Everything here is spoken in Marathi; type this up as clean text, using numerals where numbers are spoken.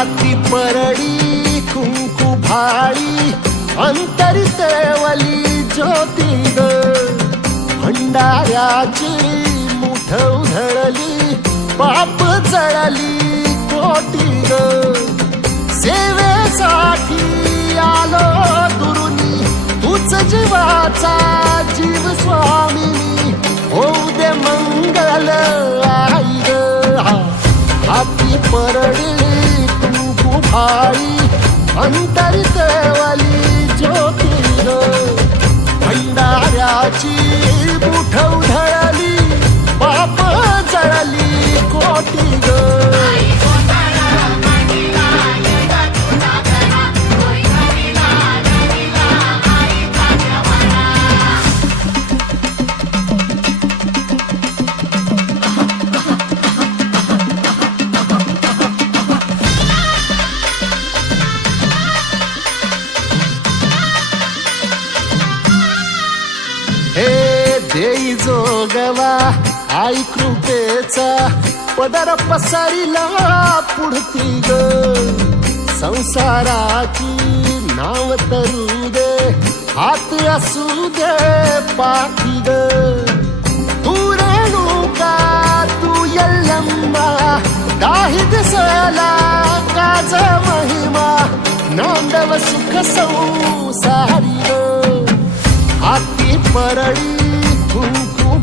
हाती परडी कुंकू भाळी अंतरी तेवली ज्योती ग भंडाऱ्याची मुठ उधळली पाप जळली कोटी ग सेवेसाठी आलो दुरुनी तूच जीवाचा जीव स्वामिनी होऊ दे मंगल आई ग हाती परडी कुंकू भाळी अंतरी तेवली ज्योती ग भंडाऱ्याची मुठ उधळली पाप जळली कोटी ग देई जोगवा आई कृपेचा पदर पसरिला पुढती ग संसाराची नाव तरू दे हात असू दे पाठी ग तू रेणुका तू यल्लम्मा काही दिसला काज महिमा नांदव सुख संसारी ग हाती परडी कुंकू